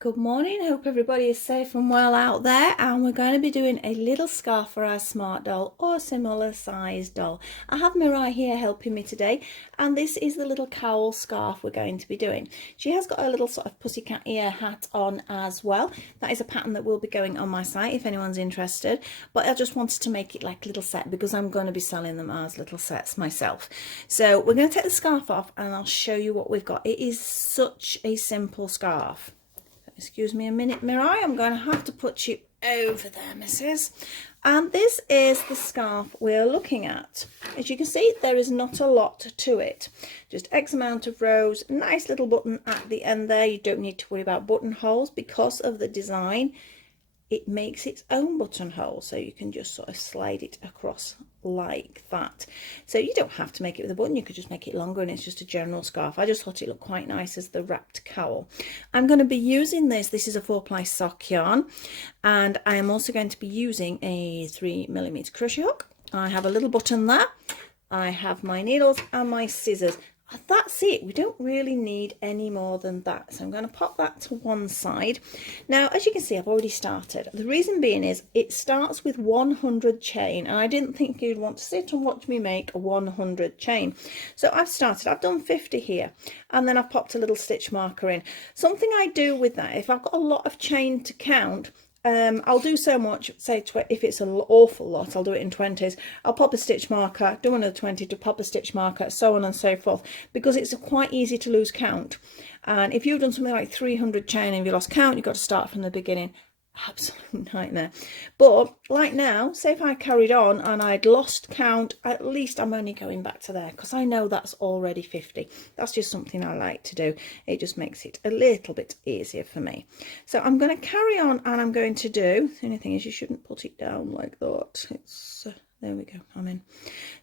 Good morning, hope everybody is safe and well out there, and we're going to be doing a little scarf for our smart doll or similar sized doll. I have Mirai here helping me today, and this is the little cowl scarf we're going to be doing. She has got a little sort of pussycat ear hat on as well. That is a pattern that will be going on my site if anyone's interested, but I just wanted to make it like a little set because I'm going to be selling them as little sets myself. So we're going to take the scarf off and I'll show you what we've got. It is such a simple scarf. Excuse me a minute, Mirai, I'm going to have to put you over there, missus. And this is the scarf we're looking at. As you can see, there is not a lot to it. Just X amount of rows, nice little button at the end there. You don't need to worry about buttonholes because of the design. It makes its own buttonhole, so you can just sort of slide it across like that. So you don't have to make it with a button, you could just make it longer and it's just a general scarf. I just thought it looked quite nice as the wrapped cowl. I'm going to be using this is a 4-ply sock yarn, and I am also going to be using a 3mm crochet hook. I have a little button there, I have my needles and my scissors. That's it, we don't really need any more than that, so I'm going to pop that to one side. Now, as you can see, I've already started. The reason being is it starts with 100 chain, and I didn't think you'd want to sit and watch me make a 100 chain. So I've started, I've done 50 here, and then I've popped a little stitch marker in. Something I do with that, if I've got a lot of chain to count, I'll do so much, say if it's an awful lot, I'll do it in 20s. I'll pop a stitch marker, do another 20 to pop a stitch marker, so on and so forth, because it's quite easy to lose count. And if you've done something like 300 chain and you lost count, you've got to start from the beginning. Absolute nightmare. But like now, say if I carried on and I'd lost count, at least I'm only going back to there because I know that's already 50. That's just something I like to do. It just makes it a little bit easier for me. So I'm going to carry on, and I'm going to do, the only thing is you shouldn't put it down like that. It's there we go, I'm in.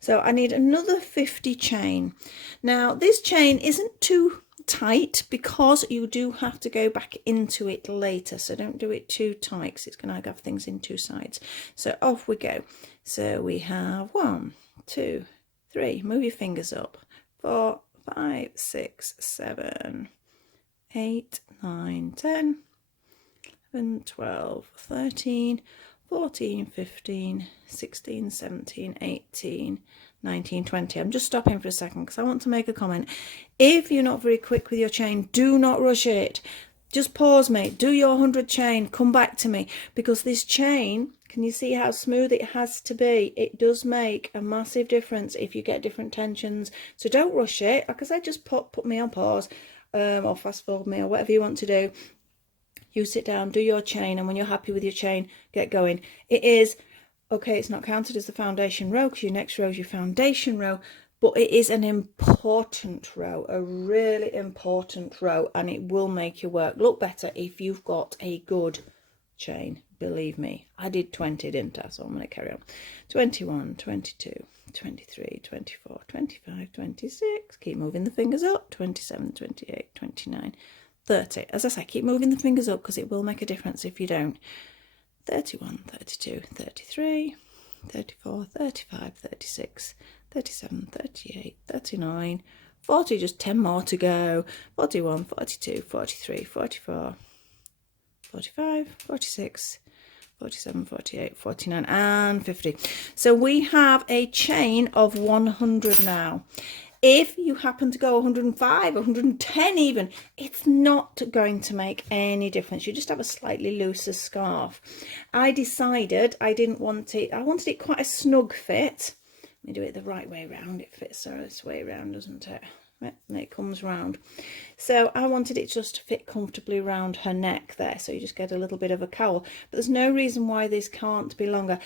So I need another 50 chain. Now this chain isn't too tight because you do have to go back into it later, so don't do it too tight because it's going to have things in two sides. So off we go. So we have 1, 2, 3, move your fingers up, 4, 5, 6, 7, 8, 9, 10, 11, 12, 13, 14, 15, 16, 17, 18, 19, 20. I'm just stopping for a second because I want to make a comment. If you're not very quick with your chain, do not rush it. Just pause, mate. Do your 100 chain. Come back to me, because this chain, can you see how smooth it has to be? It does make a massive difference if you get different tensions. So don't rush it. Like I said, just put me on pause, or fast forward me, or whatever you want to do. You sit down, do your chain, and when you're happy with your chain, get going. It is okay, it's not counted as the foundation row because your next row is your foundation row, but it is an important row, a really important row, and it will make your work look better if you've got a good chain. Believe me, I did 20, didn't I? So I'm going to carry on. 21, 22, 23, 24, 25, 26. Keep moving the fingers up. 27, 28, 29, 30. As I say, keep moving the fingers up because it will make a difference if you don't. 31, 32, 33, 34, 35, 36, 37, 38, 39, 40, just 10 more to go. 41, 42, 43, 44, 45, 46, 47, 48, 49, and 50. So we have a chain of 100 now. If you happen to go 105, 110 even, it's not going to make any difference. You just have a slightly looser scarf. I decided I didn't want it, I wanted it quite a snug fit. Let me do it the right way around. It fits this way around, doesn't it? Right, and it comes round. So I wanted it just to fit comfortably around her neck there, so you just get a little bit of a cowl. But there's no reason why this can't be longer.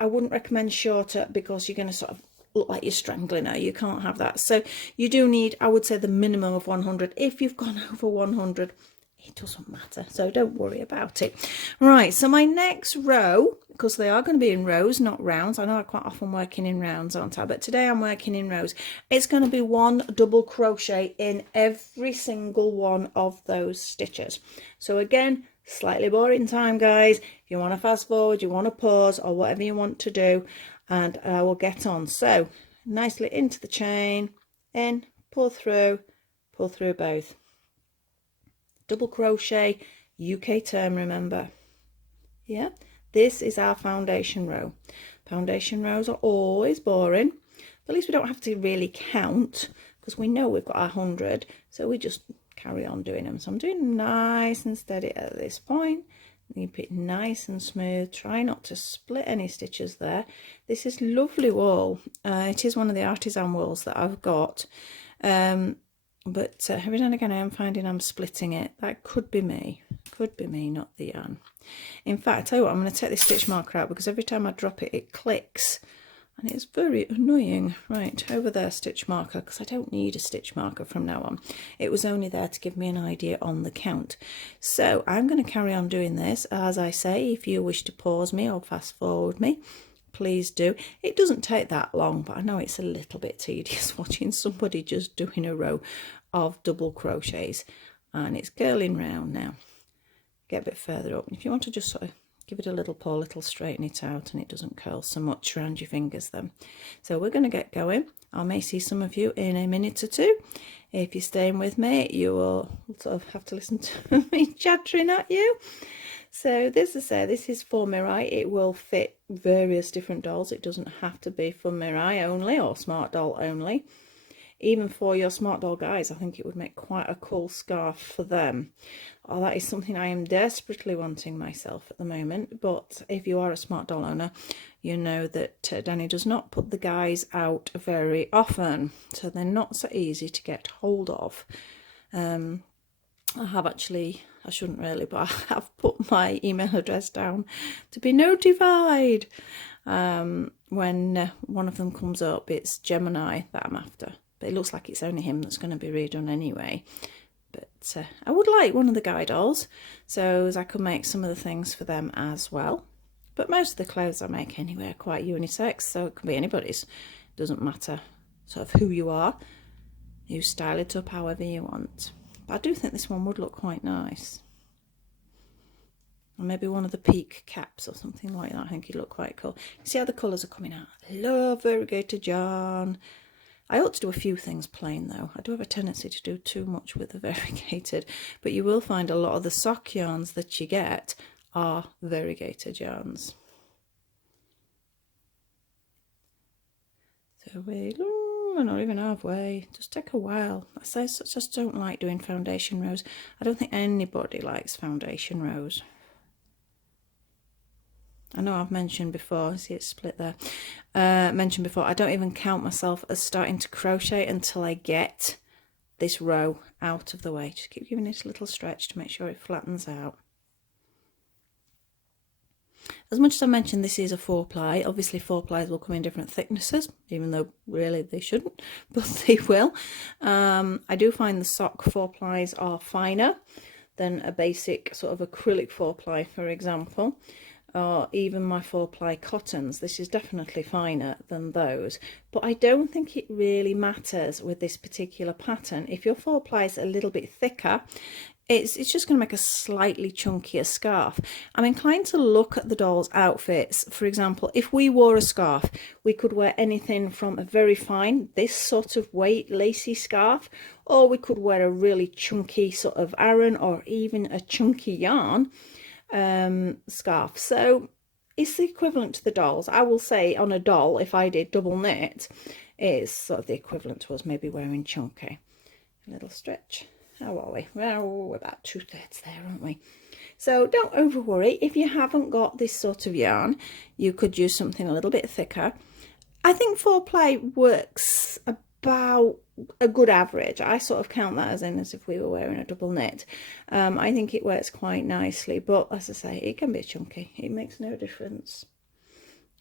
I wouldn't recommend shorter because you're going to sort of look like you're strangling her. You can't have that. So you do need, I would say, the minimum of 100. If you've gone over 100, it doesn't matter, so don't worry about it. Right, so my next row, because they are going to be in rows, not rounds. I know I quite often working in rounds, aren't I? But today I'm working in rows. It's going to be 1 double crochet in every single one of those stitches. So again, slightly boring time, guys. If you want to fast forward, you want to pause, or whatever you want to do, and I will get on. So nicely into the chain, in, pull through both, double crochet UK term, remember. Yeah, this is our foundation row. Foundation rows are always boring, but at least we don't have to really count because we know we've got our 100, so we just carry on doing them. So I'm doing them nice and steady at this point. Keep it nice and smooth. Try not to split any stitches there. This is lovely wool. It is one of the artisan wools that I've got. But every now and again I am finding I'm splitting it. That could be me. Could be me, not the yarn. In fact, I tell you what, I'm going to take this stitch marker out because every time I drop it, it clicks. And it's very annoying. Right, over there, stitch marker, because I don't need a stitch marker from now on. It was only there to give me an idea on the count. So I'm going to carry on doing this. As I say, if you wish to pause me or fast forward me, please do. It doesn't take that long, but I know it's a little bit tedious watching somebody just doing a row of double crochets. And it's curling round now. Get a bit further up. If you want to just sort of give it a little pull, it'll straighten it out and it doesn't curl so much around your fingers then. So we're going to get going. I may see some of you in a minute or two. If you're staying with me, you will sort of have to listen to me chattering at you. So this is for Mirai. It will fit various different dolls. It doesn't have to be for Mirai only or Smartdoll only. Even for your Smartdoll guys, I think it would make quite a cool scarf for them. Oh, that is something I am desperately wanting myself at the moment. But if you are a Smartdoll owner, you know that Danny does not put the guys out very often. So they're not so easy to get hold of. I have actually, I shouldn't really, but I have put my email address down to be notified. When one of them comes up, it's Gemini that I'm after. But it looks like it's only him that's going to be redone anyway. But I would like one of the guy dolls, so as I could make some of the things for them as well. But most of the clothes I make anyway are quite unisex, so it can be anybody's. It doesn't matter sort of who you are. You style it up however you want. But I do think this one would look quite nice. Or maybe one of the peak caps or something like that. I think it'd look quite cool. See how the colours are coming out. I love variegated yarn. I ought to do a few things plain though. I do have a tendency to do too much with the variegated, but you will find a lot of the sock yarns that you get are variegated yarns. So we're not even halfway. Just take a while. I say, I just don't like doing foundation rows. I don't think anybody likes foundation rows. I know I've mentioned before, see it's split there, mentioned before, I don't even count myself as starting to crochet until I get this row out of the way. Just keep giving it a little stretch to make sure it flattens out. As much as I mentioned this is a 4-ply, obviously 4-plies will come in different thicknesses, even though really they shouldn't, but they will. I do find the sock 4-plies are finer than a basic sort of acrylic 4-ply, for example. Or even my 4-ply cottons. This is definitely finer than those, but I don't think it really matters with this particular pattern. If your 4-ply is a little bit thicker, it's just going to make a slightly chunkier scarf. I'm inclined to look at the dolls' outfits. For example, if we wore a scarf, we could wear anything from a very fine, this sort of weight lacy scarf, or we could wear a really chunky sort of Aran or even a chunky yarn scarf. So it's the equivalent to the dolls. I will say on a doll, if I did double knit, is sort of the equivalent to us maybe wearing chunky. A little stretch. How are we? Well, we're about 2/3 there, aren't we? So don't over worry. If you haven't got this sort of yarn, you could use something a little bit thicker. I think 4-ply works about a good average. I sort of count that as if we were wearing a double knit. I think it works quite nicely, but as I say, it can be chunky. It makes no difference.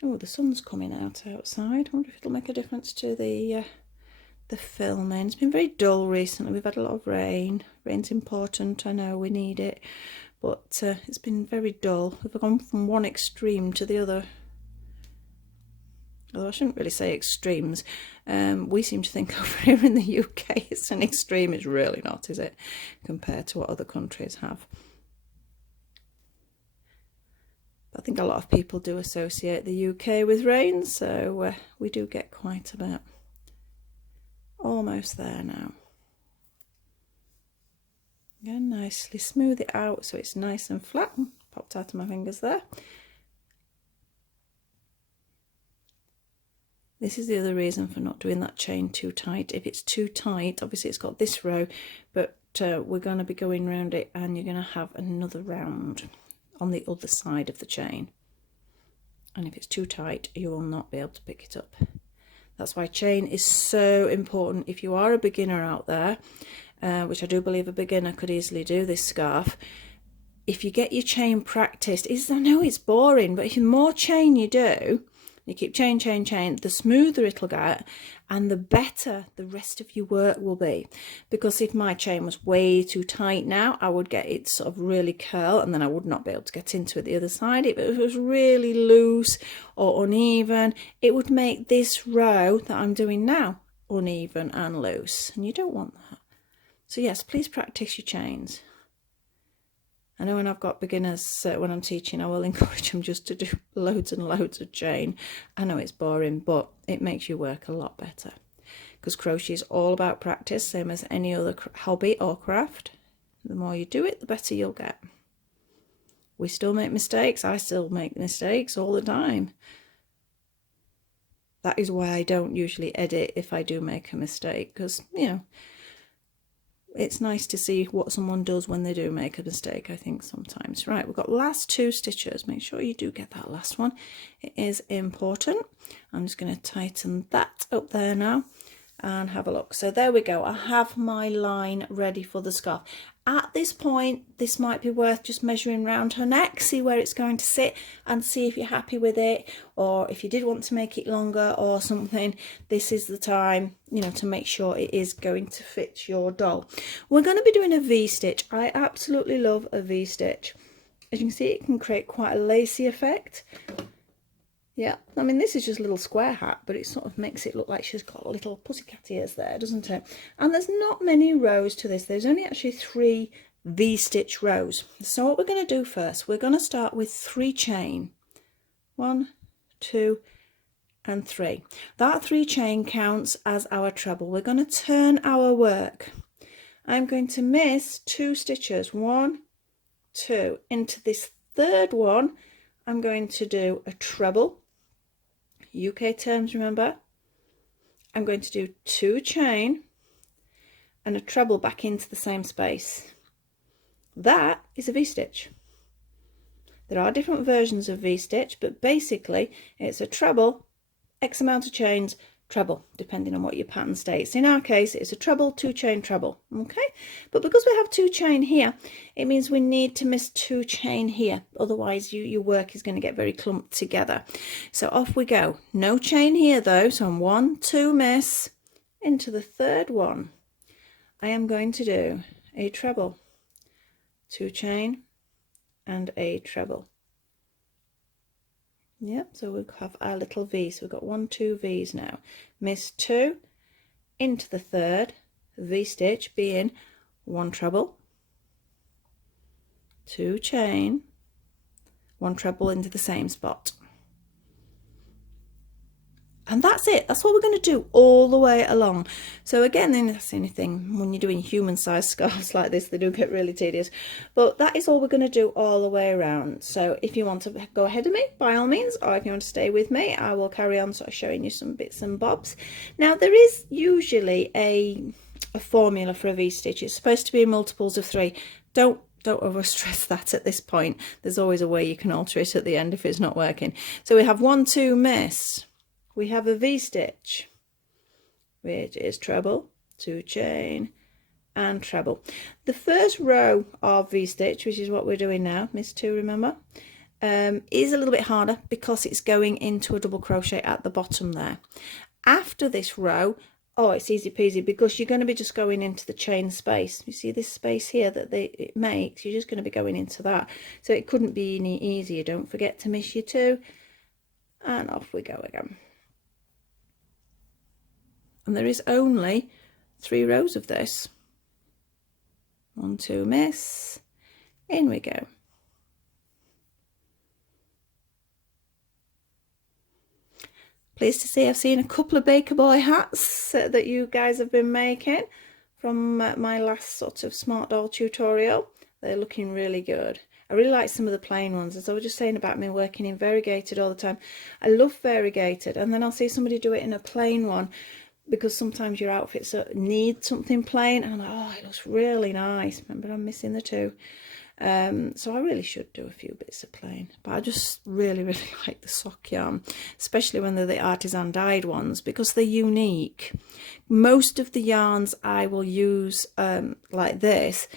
Oh, the sun's coming out outside. I wonder if it'll make a difference to the filming. It's been very dull recently. We've had a lot of rain. Rain's important. I know we need it, but it's been very dull. We've gone from one extreme to the other. Although I shouldn't really say extremes. We seem to think over here in the UK it's an extreme. It's really not, is it? Compared to what other countries have. I think a lot of people do associate the UK with rain, so we do get quite a bit. Almost there now. Again, nicely smooth it out so it's nice and flat. Popped out of my fingers there. This is the other reason for not doing that chain too tight. If it's too tight, obviously it's got this row, but we're going to be going around it and you're going to have another round on the other side of the chain. And if it's too tight, you will not be able to pick it up. That's why chain is so important. If you are a beginner out there, which I do believe a beginner could easily do this scarf, if you get your chain practiced, I know it's boring, but if the more chain you do, you keep chain, the smoother it'll get and the better the rest of your work will be. Because if my chain was way too tight now, I would get it sort of really curl and then I would not be able to get into it the other side. If it was really loose or uneven, it would make this row that I'm doing now uneven and loose, and you don't want that. So yes, please practice your chains. I know when I've got beginners, when I'm teaching, I will encourage them just to do loads and loads of chain. I know it's boring, but it makes your work a lot better. Because crochet is all about practice, same as any other hobby or craft. The more you do it, the better you'll get. We still make mistakes. I still make mistakes all the time. That is why I don't usually edit if I do make a mistake, because, you know, it's nice to see what someone does when they do make a mistake, I think, sometimes. Right, we've got last 2 stitches. Make sure you do get that last one. It is important. I'm just going to tighten that up there now and have a look. So there we go. I have my line ready for the scarf. At this point, this might be worth just measuring around her neck, see where it's going to sit and see if you're happy with it, or if you did want to make it longer or something, this is the time, you know, to make sure it is going to fit your doll. We're going to be doing a V-stitch. I absolutely love a V-stitch. As you can see, it can create quite a lacy effect. Yeah, I mean, this is just a little square hat, but it sort of makes it look like she's got little pussycat ears there, doesn't it? And there's not many rows to this. There's only actually 3 V-stitch rows. So what we're going to do first, we're going to start with 3 chain. 1, 2, and 3. That 3 chain counts as our treble. We're going to turn our work. I'm going to miss 2 stitches. 1, 2. Into this third one, I'm going to do a treble. UK terms, remember. I'm going to do 2 chain and a treble back into the same space. That is a V-stitch. There are different versions of V-stitch, but basically it's a treble, X amount of chains, treble, depending on what your pattern states. In our case, it's a treble, 2 chain, treble. Okay, but because we have 2 chain here, it means we need to miss 2 chain here. Otherwise, your work is going to get very clumped together. So off we go. No chain here though. So I'm 1, 2 miss. Into the third one, I am going to do a treble, 2 chain, and a treble. Yep, so we'll have our little V. So we've got 1, 2 V's now. Miss 2 into the third V-stitch, being 1 treble, 2 chain, 1 treble into the same spot. And that's it. That's what we're going to do all the way along. So again, then that's anything when you're doing human sized scarves like this, they do get really tedious. But that is all we're going to do all the way around. So if you want to go ahead of me, by all means, or if you want to stay with me, I will carry on sort of showing you some bits and bobs. Now there is usually a formula for a V-stitch. It's supposed to be multiples of 3. Don't over stress that at this point. There's always a way you can alter it at the end if it's not working. So we have 1, 2 miss. We have a V-stitch, which is treble, 2 chain, and treble. The first row of V-stitch, which is what we're doing now, miss 2, remember, is a little bit harder because it's going into a double crochet at the bottom there. After this row, oh, it's easy peasy because you're going to be just going into the chain space. You see this space here that it makes, you're just going to be going into that. So it couldn't be any easier. Don't forget to miss your 2, and off we go again. And there is only 3 rows of this. 1, 2 miss. In we go. Pleased to see I've seen a couple of Baker Boy hats that you guys have been making from my last sort of Smartdoll tutorial. They're looking really good. I really like some of the plain ones, as I was just saying about me working in variegated all the time. I love variegated, and then I'll see somebody do it in a plain one, because sometimes your outfits need something plain, and I'm like, oh, it looks really nice. Remember, I'm missing the two. So I really should do a few bits of plain, but I just really like the sock yarn, especially when they're the artisan dyed ones, because they're unique. Most of the yarns I will use like this,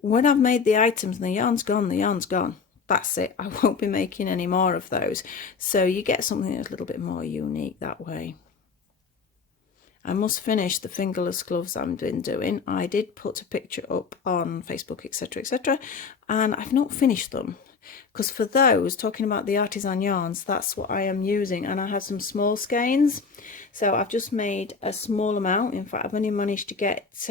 when I've made the items and the yarn's gone, that's it. I won't be making any more of those, so you get something that's a little bit more unique that way. I must finish the fingerless gloves I've been doing. I did put a picture up on Facebook, etc, and I've not finished them, because for those, talking about the artisan yarns, that's what I am using, and I have some small skeins, so I've just made a small amount. In fact, I've only managed to get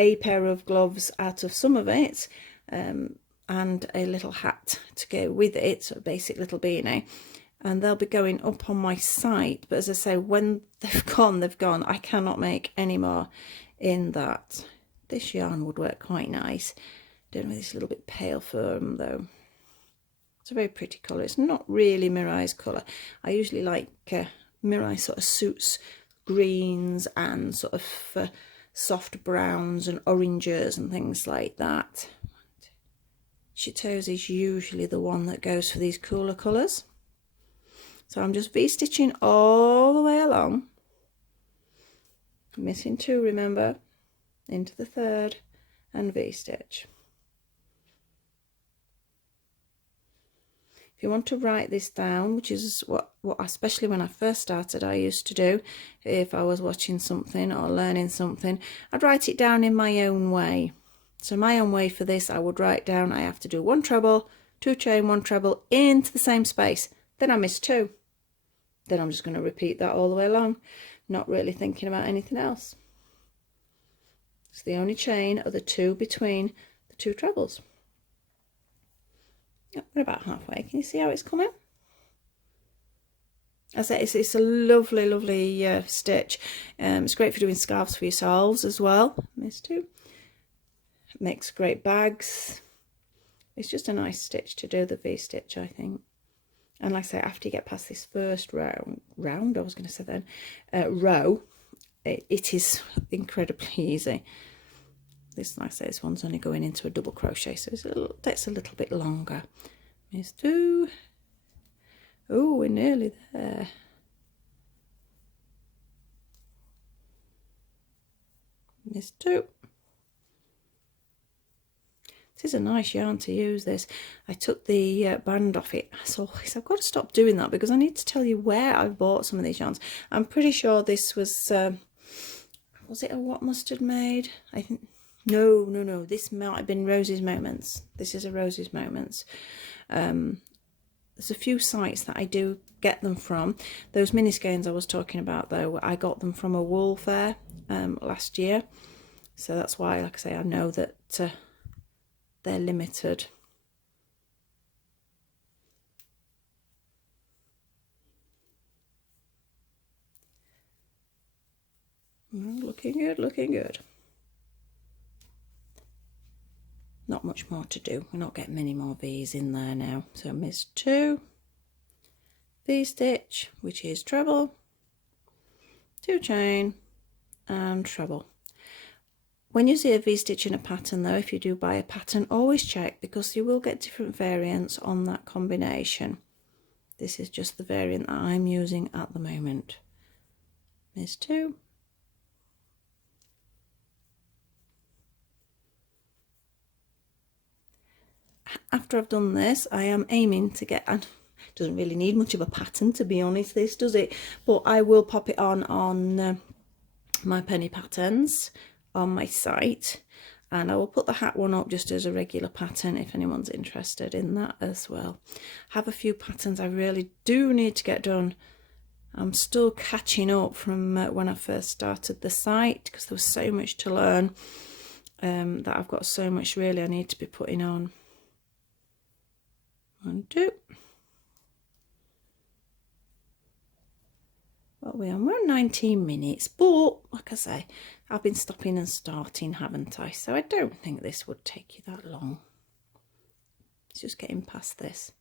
a pair of gloves out of some of it, and a little hat to go with it, so a basic little beanie. And they'll be going up on my site, but as I say, when they've gone. I cannot make any more in that. This yarn would work quite nice. Don't know, this little bit pale for them though. It's a very pretty colour. It's not really Mirai's colour. I usually like Mirai sort of suits greens and sort of soft browns and oranges and things like that. Chitos is usually the one that goes for these cooler colours. So I'm just V-stitching all the way along, missing two, remember, into the third and V-stitch. If you want to write this down, which is what especially when I first started I used to do, if I was watching something or learning something, I'd write it down in my own way. So my own way for this, I would write down, I have to do 1 treble, 2 chain, 1 treble into the same space, then I miss 2. Then I'm just going to repeat that all the way along, not really thinking about anything else. So the only chain are the 2 between the 2 trebles. Yep, we're about halfway. Can you see how it's coming? As I say, it's a lovely stitch. It's great for doing scarves for yourselves as well. Miss 2. Makes great bags. It's just a nice stitch to do the V-stitch, I think. And like I say, after you get past this first round, I was going to say then, row, it is incredibly easy. This, like I say, this one's only going into a double crochet, so it takes a little bit longer. Miss 2. Oh, we're nearly there. Miss 2. This is a nice yarn to use, this. I took the band off it. As always, I've got to stop doing that because I need to tell you where I bought some of these yarns. I'm pretty sure this was it a What Mustard made? I think, no, this might have been Rosie's Moments. This is a Rosie's Moments. There's a few sites that I do get them from. Those mini skeins I was talking about though, I got them from a wool fair last year. So that's why, like I say, I know that they're limited. Looking good, looking good. Not much more to do. We're not getting many more V's in there now. So miss 2, V-stitch, which is treble, 2 chain and treble. When you see a V-stitch in a pattern though, if you do buy a pattern, always check, because you will get different variants on that combination. This is just the variant that I'm using at the moment. Miss 2. After I've done this, I am aiming to get, and it doesn't really need much of a pattern to be honest, this does it, but I will pop it on my penny patterns on my site, and I will put the hat one up just as a regular pattern if anyone's interested in that as well. I have a few patterns I really do need to get done. I'm still catching up from when I first started the site, because there was so much to learn that I've got so much really I need to be putting on. 1, 2. Well, are we on? We're on 19 minutes, but like I say, I've been stopping and starting, haven't I? So I don't think this would take you that long. It's just getting past this.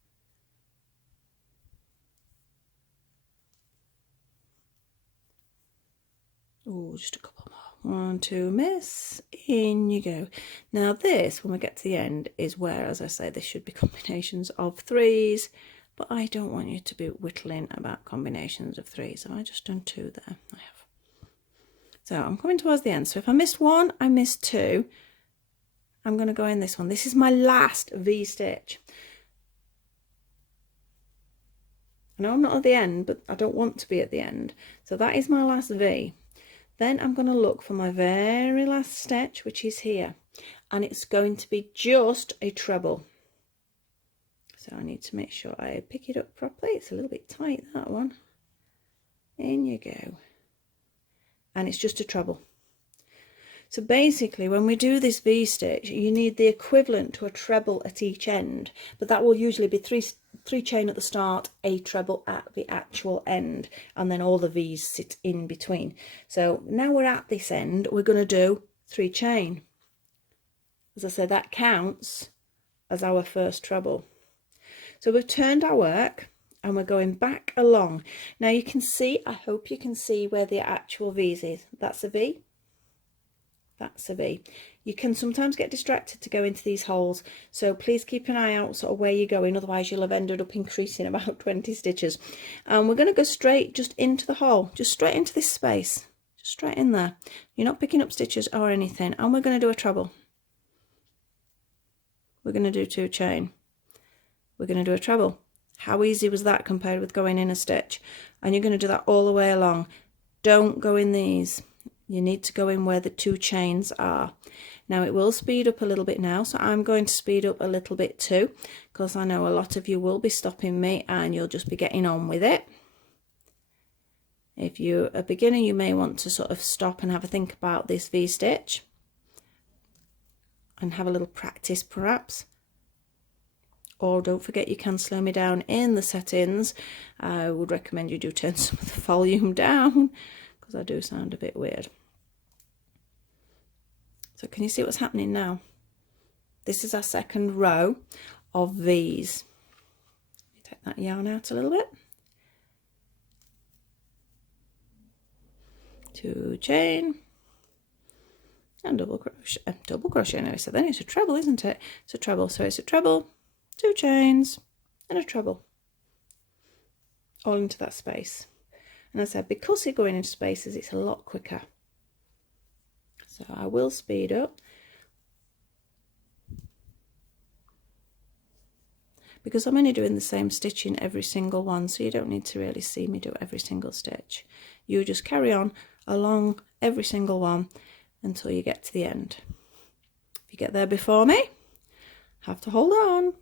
Oh, just a couple more. 1, 2, miss. In you go. Now this, when we get to the end, is where, as I say, this should be combinations of 3s, but I don't want you to be whittling about combinations of 3s. Have I just done 2 there? I have. So I'm coming towards the end. So if I missed 1, I missed 2. I'm going to go in this one. This is my last V-stitch. I know I'm not at the end, but I don't want to be at the end. So that is my last V. Then I'm going to look for my very last stitch, which is here, and it's going to be just a treble. So I need to make sure I pick it up properly. It's a little bit tight, that one. In you go. And it's just a treble. So basically, when we do this V-stitch, you need the equivalent to a treble at each end, but that will usually be three chain at the start, a treble at the actual end, and then all the V's sit in between. So now we're at this end, we're going to do 3 chain. As I said, that counts as our first treble. So we've turned our work and we're going back along. Now you can see, I hope you can see where the actual V's is. That's a V. That's a V. You can sometimes get distracted to go into these holes, so please keep an eye out sort of where you're going, otherwise you'll have ended up increasing about 20 stitches. And we're going to go straight just into the hole, just straight into this space, just straight in there. You're not picking up stitches or anything, and we're going to do a treble. We're going to do 2 chain. We're going to do a treble. How easy was that compared with going in a stitch? And you're going to do that all the way along. Don't go in these. You need to go in where the 2 chains are. Now it will speed up a little bit now, so I'm going to speed up a little bit too, because I know a lot of you will be stopping me and you'll just be getting on with it. If you're a beginner, you may want to sort of stop and have a think about this V-stitch and have a little practice perhaps. Or don't forget, you can slow me down in the settings. I would recommend you do turn some of the volume down, because I do sound a bit weird. So can you see what's happening now? This is our second row of V's. Take that yarn out a little bit. 2 chain and double crochet. No, so then it's a treble, isn't it? It's a treble, so it's a treble, 2 chains and a treble, all into that space. And as I said, because you're going into spaces, it's a lot quicker. So I will speed up, because I'm only doing the same stitch in every single one, so you don't need to really see me do every single stitch. You just carry on along every single one until you get to the end. If you get there before me, have to hold on.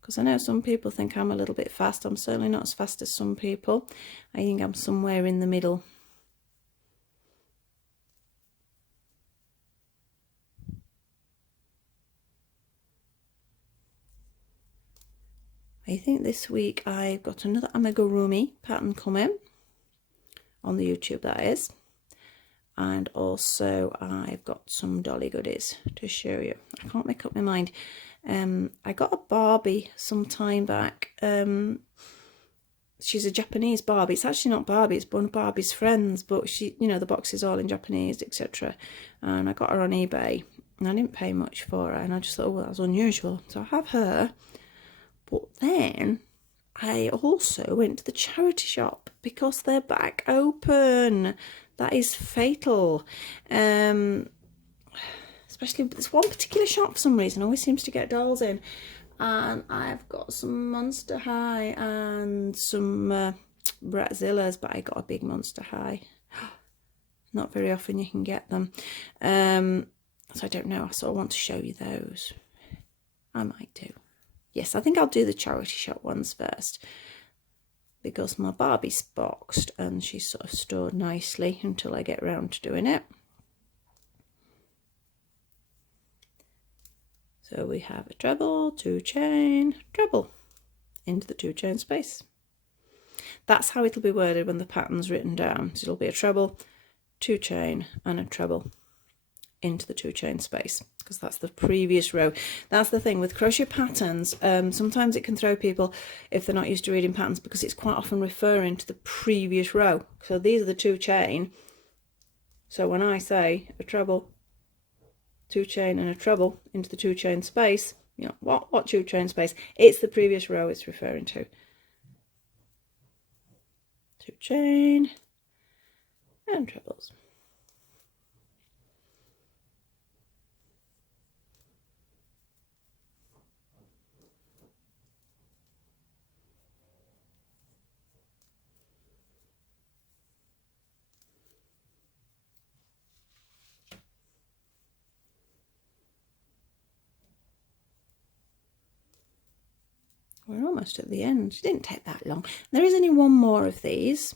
Because I know some people think I'm a little bit fast. I'm certainly not as fast as some people. I think I'm somewhere in the middle. I think this week I've got another amigurumi pattern coming on the YouTube, that is. And also I've got some dolly goodies to show you. I can't make up my mind. I got a Barbie some time back. She's a Japanese Barbie. It's actually not Barbie, it's one of Barbie's friends, but she, you know, the box is all in Japanese, etc. And I got her on eBay, and I didn't pay much for her, and I just thought, oh, well, that was unusual. So I have her. But then I also went to the charity shop because they're back open. That is fatal. Especially this one particular shop for some reason always seems to get dolls in. And I've got some Monster High and some Bratzillas, but I got a big Monster High. Not very often you can get them. So I don't know, I sort of want to show you those. I might do. Yes, I think I'll do the charity shop ones first, because my Barbie's boxed and she's sort of stored nicely until I get round to doing it. So we have a treble, 2 chain, treble, into the 2 chain space. That's how it'll be worded when the pattern's written down. So it'll be a treble, 2 chain and a treble into the 2 chain space, because that's the previous row. That's the thing with crochet patterns, sometimes it can throw people if they're not used to reading patterns, because it's quite often referring to the previous row. So these are the 2 chain, so when I say a treble, 2 chain and a treble into the 2 chain space, you know, what 2 chain space? It's the previous row it's referring to. 2 chain and trebles. We're almost at the end. It didn't take that long. There is only one more of these.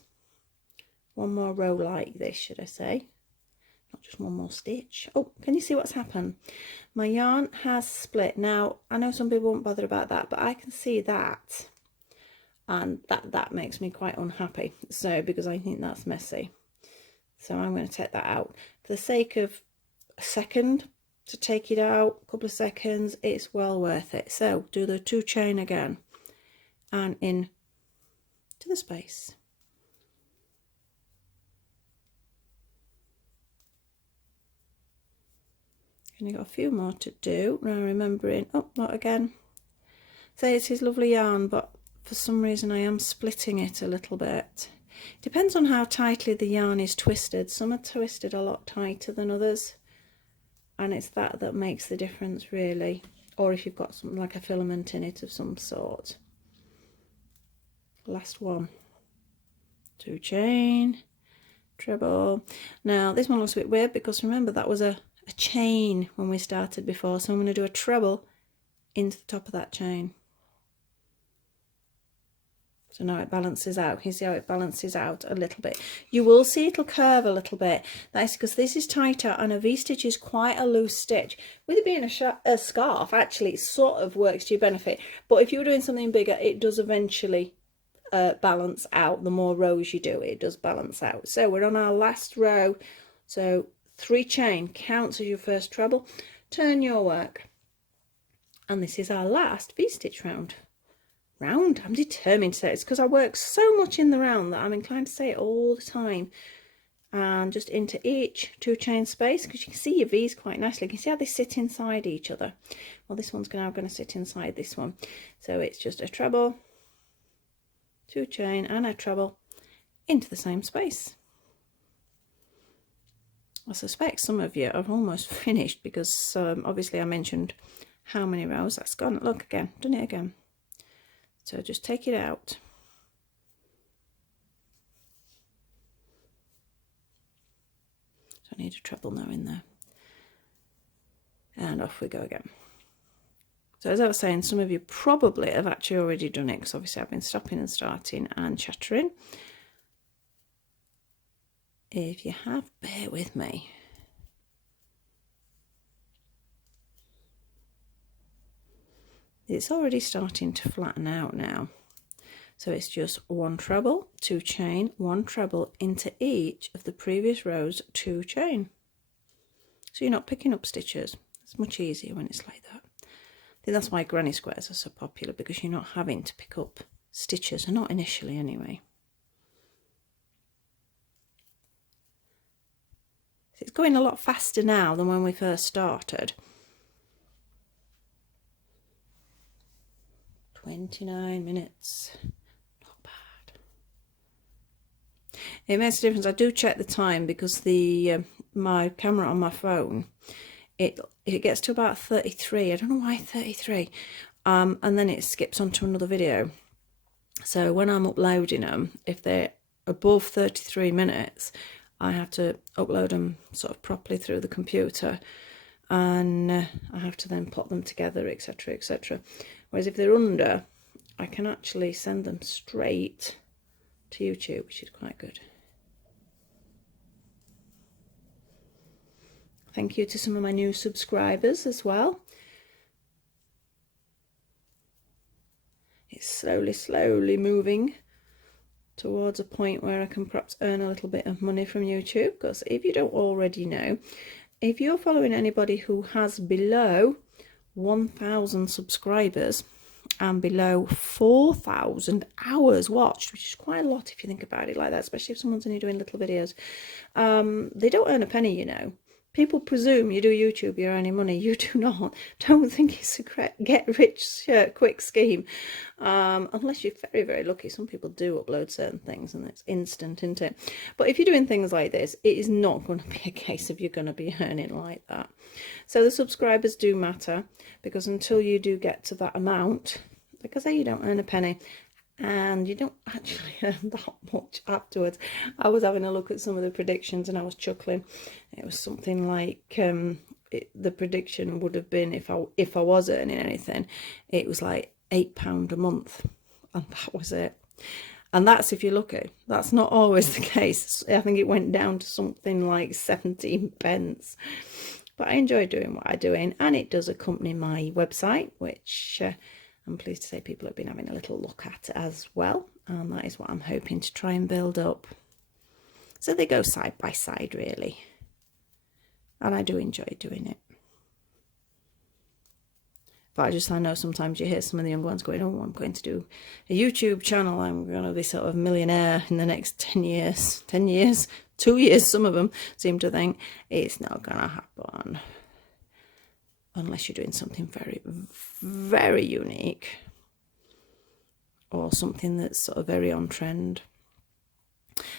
One more row like this, should I say. Not just one more stitch. Oh, can you see what's happened? My yarn has split. Now, I know some people won't bother about that, but I can see that. And that makes me quite unhappy. So, because I think that's messy. So I'm going to take that out. For the sake of a second to take it out, a couple of seconds, it's well worth it. So do the 2 chain again and in to the space. And you've got a few more to do. Now remembering, oh, not again. Say it's his lovely yarn, but for some reason I am splitting it a little bit. Depends on how tightly the yarn is twisted. Some are twisted a lot tighter than others. And it's that makes the difference, really. Or if you've got something like a filament in it of some sort. Last one. 2 chain, treble. Now this one looks a bit weird because remember that was a chain when we started before. So I'm going to do a treble into the top of that chain. So now it balances out. You see how it balances out a little bit. You will see it'll curve a little bit. That's because this is tighter and a V-stitch is quite a loose stitch. With it being a scarf, actually, it sort of works to your benefit. But if you're doing something bigger, it does eventually balance out. The more rows you do, it does balance out. So we're on our last row. So 3 chain counts as your first treble. Turn your work. And this is our last V-stitch round. I'm determined to say it. It's because I work so much in the round that I'm inclined to say it all the time. And just into each 2 chain space, because you can see your V's quite nicely. You can see how they sit inside each other. Well, this one's now going to sit inside this one. So it's just a treble, 2 chain and a treble into the same space. I suspect some of you have almost finished because obviously I mentioned how many rows. That's gone. Look again, done it again. So just take it out. So I need a treble now in there. And off we go again. So as I was saying, some of you probably have actually already done it because obviously I've been stopping and starting and chattering. If you have, bear with me. It's already starting to flatten out now. So it's just 1 treble, 2 chain, 1 treble into each of the previous rows, 2 chain. So you're not picking up stitches. It's much easier when it's like that. I think that's why granny squares are so popular, because you're not having to pick up stitches, or not initially anyway. It's going a lot faster now than when we first started. 29 minutes. Not bad. It makes a difference. I do check the time because the my camera on my phone, it gets to about 33. I don't know why 33. And then it skips onto another video. So when I'm uploading them, if they're above 33 minutes, I have to upload them sort of properly through the computer, and I have to then put them together, etc, etc. Whereas if they're under, I can actually send them straight to YouTube, which is quite good. Thank you to some of my new subscribers as well. it's slowly moving towards a point where I can perhaps earn a little bit of money from YouTube. Because if you don't already know, if you're following anybody who has below 1,000 subscribers and below 4,000 hours watched, which is quite a lot if you think about it like that, especially if someone's only doing little videos, they don't earn a penny, you know. People presume you do YouTube, you're earning money. You do not. Don't think it's a get rich quick scheme. Unless you're very lucky. Some people do upload certain things and it's instant, isn't it? But if you're doing things like this, it is not going to be a case of you're going to be earning like that. So the subscribers do matter, because until you do get to that amount, like I say, you don't earn a penny. And you don't actually earn that much afterwards. I was having a look at some of the predictions and I was chuckling. It was something like the prediction would have been, if I was earning anything, it was like £8 a month, and that was it. And that's if you're lucky. That's not always the case. I think it went down to something like 17 pence. But I enjoy doing what I'm doing, and it does accompany my website, which I'm pleased to say people have been having a little look at as well, and that is what I'm hoping to try and build up. So they go side by side, really, and I do enjoy doing it. But I know sometimes you hear some of the young ones going, oh, I'm going to do a YouTube channel, I'm going to be sort of millionaire in the next 10 years, 2 years, some of them seem to think. It's not going to happen. Unless you're doing something very unique, or something that's sort of very on trend.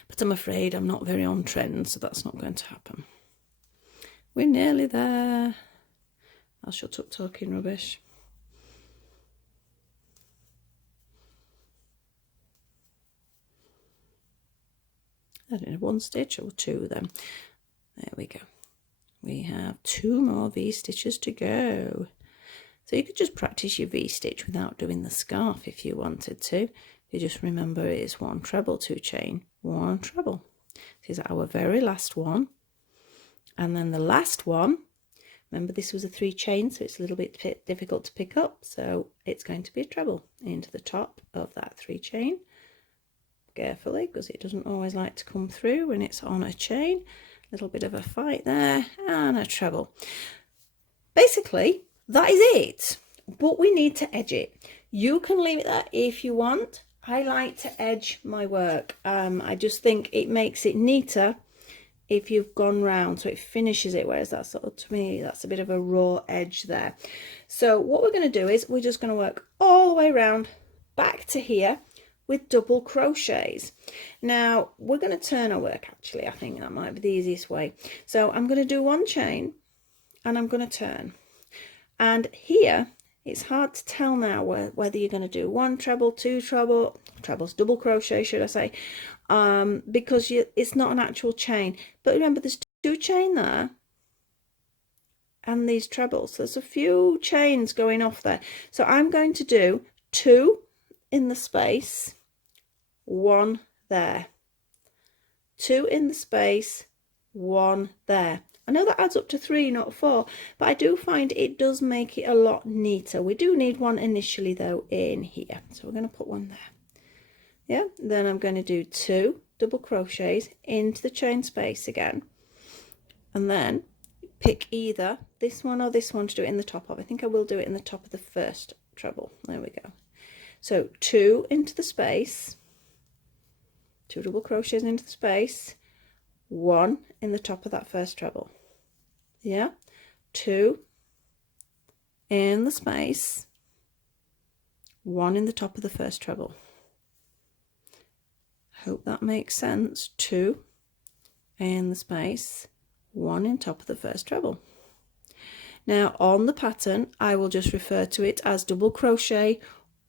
But I'm afraid I'm not very on trend, so that's not going to happen. We're nearly there. I'll shut up talking rubbish. I did 1 stitch or 2 then. There we go. We have 2 more V-stitches to go. So you could just practice your V-stitch without doing the scarf if you wanted to. You just remember it's 1 treble, 2 chain, 1 treble. This is our very last one. And then the last one, remember this was a 3 chain, so it's a little bit difficult to pick up. So it's going to be a treble into the top of that 3 chain. Carefully, because it doesn't always like to come through when it's on a chain. Little bit of a fight there, and a treble. Basically, that is it, but we need to edge it. You can leave it there if you want. I like to edge my work. I just think it makes it neater if you've gone round, so it finishes it, whereas that's sort of, to me, that's a bit of a raw edge there. So what we're going to do is we're just going to work all the way around back to here with double crochets. Now we're going to turn our work, actually. I think that might be the easiest way. So I'm going to do 1 chain and I'm going to turn, and here it's hard to tell now whether you're going to do 1 treble, 2 trebles, double crochet should I say, because it's not an actual chain. But remember, there's 2 chain there and these trebles, so there's a few chains going off there. So I'm going to do 2 in the space, 1 there, 2 in the space, 1 there. I know that adds up to 3, not 4, but I do find it does make it a lot neater. We do need 1 initially though in here, so we're going to put 1 there. Yeah, then I'm going to do 2 double crochets into the chain space again, and then pick either this one or this one to do it in the top of. I think I will do it in the top of the first treble. There we go. So 2 into the space, 2 double crochets into the space, 1 in the top of that first treble. Yeah, 2 in the space, 1 in the top of the first treble. Hope that makes sense. 2 in the space, 1 in top of the first treble. Now on the pattern I will just refer to it as double crochet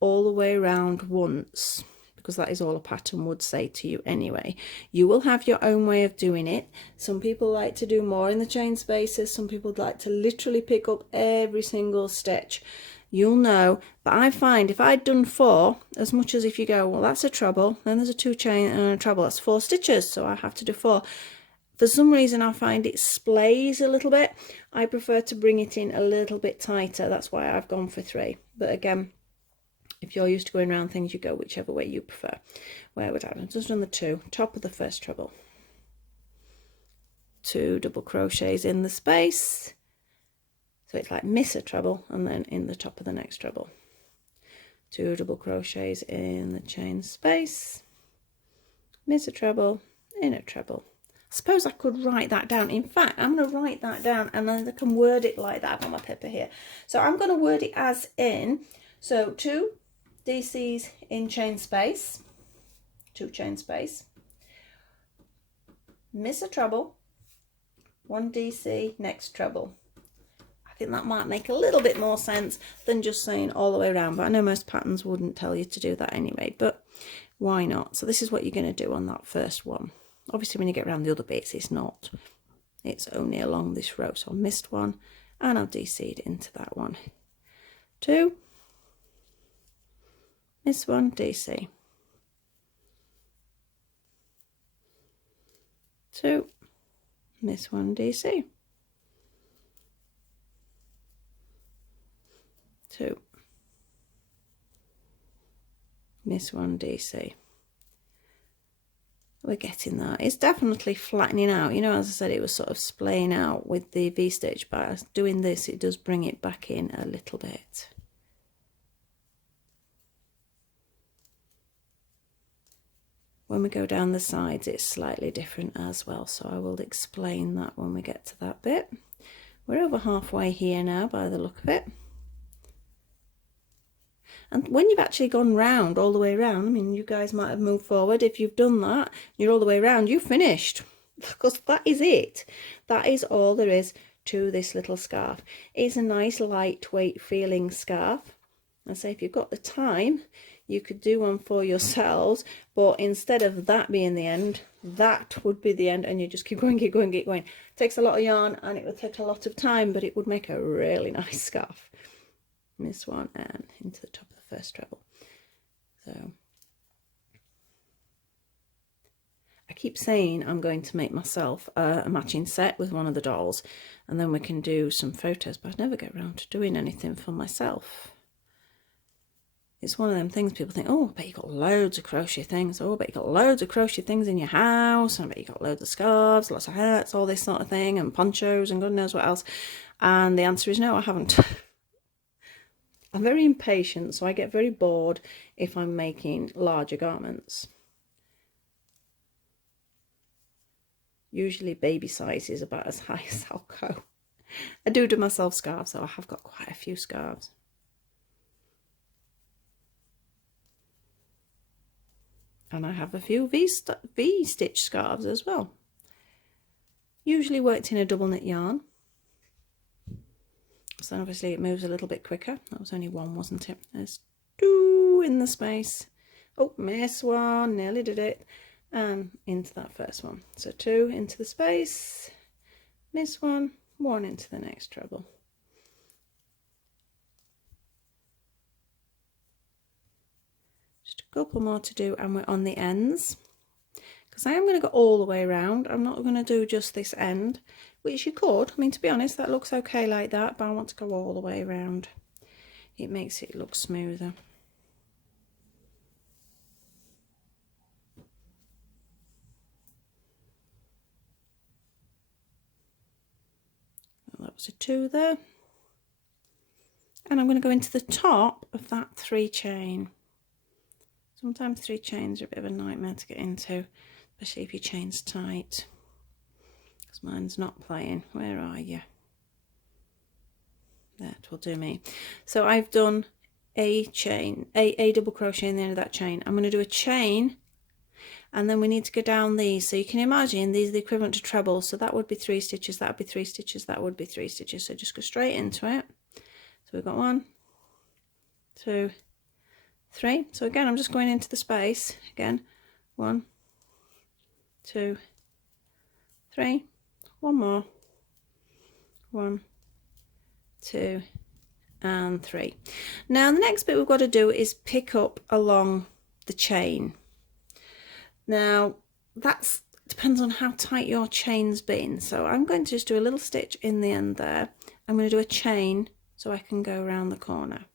all the way around once, because that is all a pattern would say to you anyway. You will have your own way of doing it. Some people like to do more in the chain spaces, some people like to literally pick up every single stitch. You'll know, but I find if I'd done 4, as much as if you go, well that's a treble, then there's a 2 chain and a treble, that's 4 stitches, so I have to do 4. For some reason I find it splays a little bit. I prefer to bring it in a little bit tighter, that's why I've gone for 3. But again, If you're used to going around things, you go whichever way you prefer. Where would I have just done the 2, top of the first treble, 2 double crochets in the space, so it's like miss a treble, and then in the top of the next treble, 2 double crochets in the chain space, miss a treble, in a treble. I suppose I could write that down. In fact, I'm going to write that down and then I can word it like that on my paper here. So I'm going to word it as in, so 2 DCs in chain space, 2 chain space, miss a treble, 1 DC, next treble. I think that might make a little bit more sense than just saying all the way around, but I know most patterns wouldn't tell you to do that anyway, but why not? So this is what you're going to do on that first one. Obviously when you get around the other bits, it's not, it's only along this row. So I missed one and I've DC'd into that one. 2, miss 1, DC, 2, miss 1, DC, 2, miss 1, DC. We're getting that. It's definitely flattening out. You know, as I said, it was sort of splaying out with the V-stitch, but doing this, it does bring it back in a little bit. When we go down the sides, it's slightly different as well, so I will explain that when we get to that bit. We're over halfway here now by the look of it. And when you've actually gone round, all the way around, I mean, you guys might have moved forward. If you've done that, you're all the way around, you've finished. Because that is it. That is all there is to this little scarf. It's a nice, lightweight feeling scarf. And say if you've got the time, you could do one for yourselves. But instead of that being the end, that would be the end. And you just keep going, keep going, keep going. It takes a lot of yarn and it would take a lot of time, but it would make a really nice scarf. Miss 1 and into the top of the first treble. So I keep saying I'm going to make myself a matching set with one of the dolls, and then we can do some photos, but I never get around to doing anything for myself. It's one of them things people think, oh, I bet you got loads of crochet things. Oh, I bet you got loads of crochet things in your house. And I bet you got loads of scarves, lots of hats, all this sort of thing, and ponchos and God knows what else. And the answer is no, I haven't. I'm very impatient, so I get very bored if I'm making larger garments. Usually baby size is about as high as I'll go. I do myself scarves, so I have got quite a few scarves. And I have a few V-stitch scarves as well. Usually worked in a double knit yarn. So obviously it moves a little bit quicker. That was only 1, wasn't it? There's 2 in the space. Oh, miss 1, nearly did it. And into that first one. So 2 into the space, miss 1, 1 into the next treble. Just a couple more to do and we're on the ends. Because I am going to go all the way around. I'm not going to do just this end, which you could. I mean, to be honest, that looks okay like that, but I want to go all the way around. It makes it look smoother. Well, that was a 2 there. And I'm going to go into the top of that 3 chain. Sometimes 3 chains are a bit of a nightmare to get into, especially if your chain's tight. Because mine's not playing. Where are you? That will do me. So I've done a chain, a double crochet in the end of that chain. I'm going to do a chain, and then we need to go down these. So you can imagine these are the equivalent to trebles. So that would be 3 stitches, that would be 3 stitches, that would be 3 stitches. So just go straight into it. So we've got 1, 2, 3. So again, I'm just going into the space. Again, 1, 2, 3. 1 more. 1, 2, and 3. Now the next bit we've got to do is pick up along the chain. Now that depends on how tight your chain's been. So I'm going to just do a little stitch in the end there. I'm going to do a chain so I can go around the corner.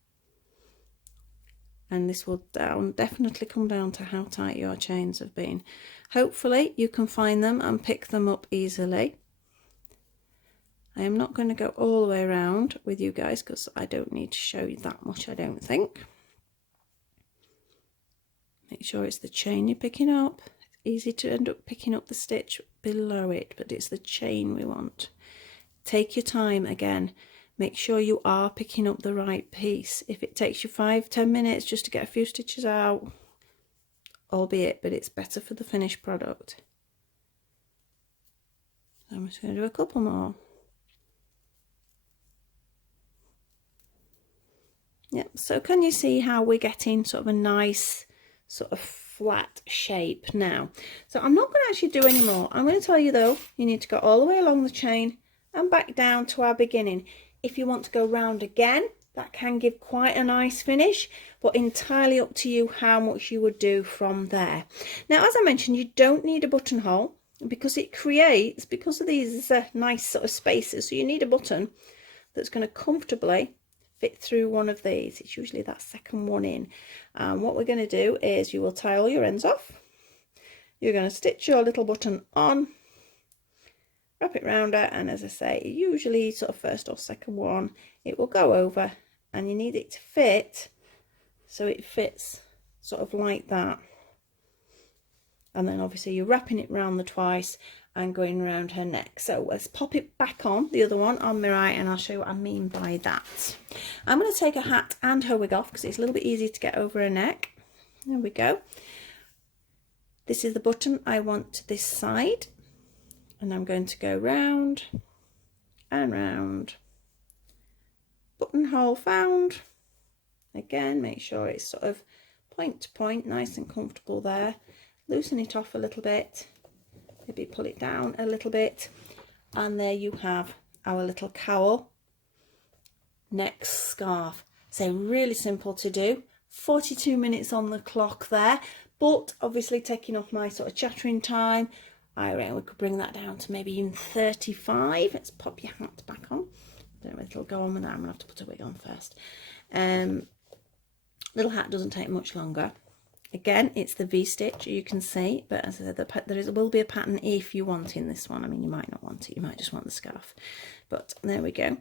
and this will definitely come down to how tight your chains have been. Hopefully you can find them and pick them up easily. I am not going to go all the way around with you guys because I don't need to show you that much, I don't think. Make sure it's the chain you're picking up. It's easy to end up picking up the stitch below it, but it's the chain we want. Take your time again. Make sure you are picking up the right piece. If it takes you 5-10 minutes just to get a few stitches out, albeit, but it's better for the finished product. So I'm just going to do a couple more. Yep, so can you see how we're getting sort of a nice sort of flat shape now? So I'm not going to actually do any more. I'm going to tell you though, you need to go all the way along the chain and back down to our beginning. If you want to go round again, that can give quite a nice finish, but entirely up to you how much you would do from there. Now, as I mentioned, you don't need a buttonhole because it creates, because of these nice sort of spaces, so you need a button that's going to comfortably fit through one of these. It's usually that second one in. And what we're going to do is you will tie all your ends off. You're going to stitch your little button on, wrap it round her, and as I say, usually sort of first or second one, it will go over, and you need it to fit so it fits sort of like that. And then obviously you're wrapping it round the twice and going around her neck. So let's pop it back on, the other one on Mirai, and I'll show you what I mean by that. I'm going to take her hat and her wig off because it's a little bit easier to get over her neck. There we go. This is the button I want to this side, and I'm going to go round and round. Buttonhole found. Again, make sure it's sort of point to point, nice and comfortable there. Loosen it off a little bit, maybe pull it down a little bit, and there you have our little cowl neck scarf. So really simple to do. 42 minutes on the clock there, but obviously taking off my sort of chattering time, I reckon we could bring that down to maybe even 35. Let's pop your hat back on. I don't know if it'll go on with that. I'm gonna have to put a wig on first. Little hat doesn't take much longer. Again, it's the V-stitch, you can see, but as I said, there will be a pattern if you want in this one. I mean, you might not want it, you might just want the scarf. But there we go.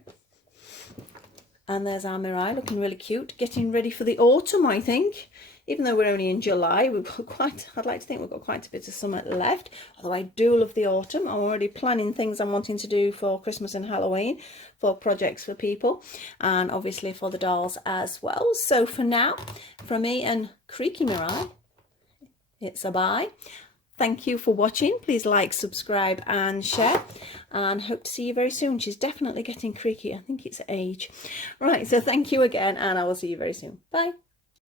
And there's our Mirai, looking really cute, getting ready for the autumn, I think. Even though we're only in July, we've got quite, I'd like to think we've got quite a bit of summer left. Although I do love the autumn. I'm already planning things I'm wanting to do for Christmas and Halloween, for projects for people, and obviously for the dolls as well. So for now, from me and Creaky Mirai, it's a bye. Thank you for watching. Please like, subscribe and share, and hope to see you very soon. She's definitely getting creaky. I think it's age. Right, so thank you again, and I will see you very soon. Bye.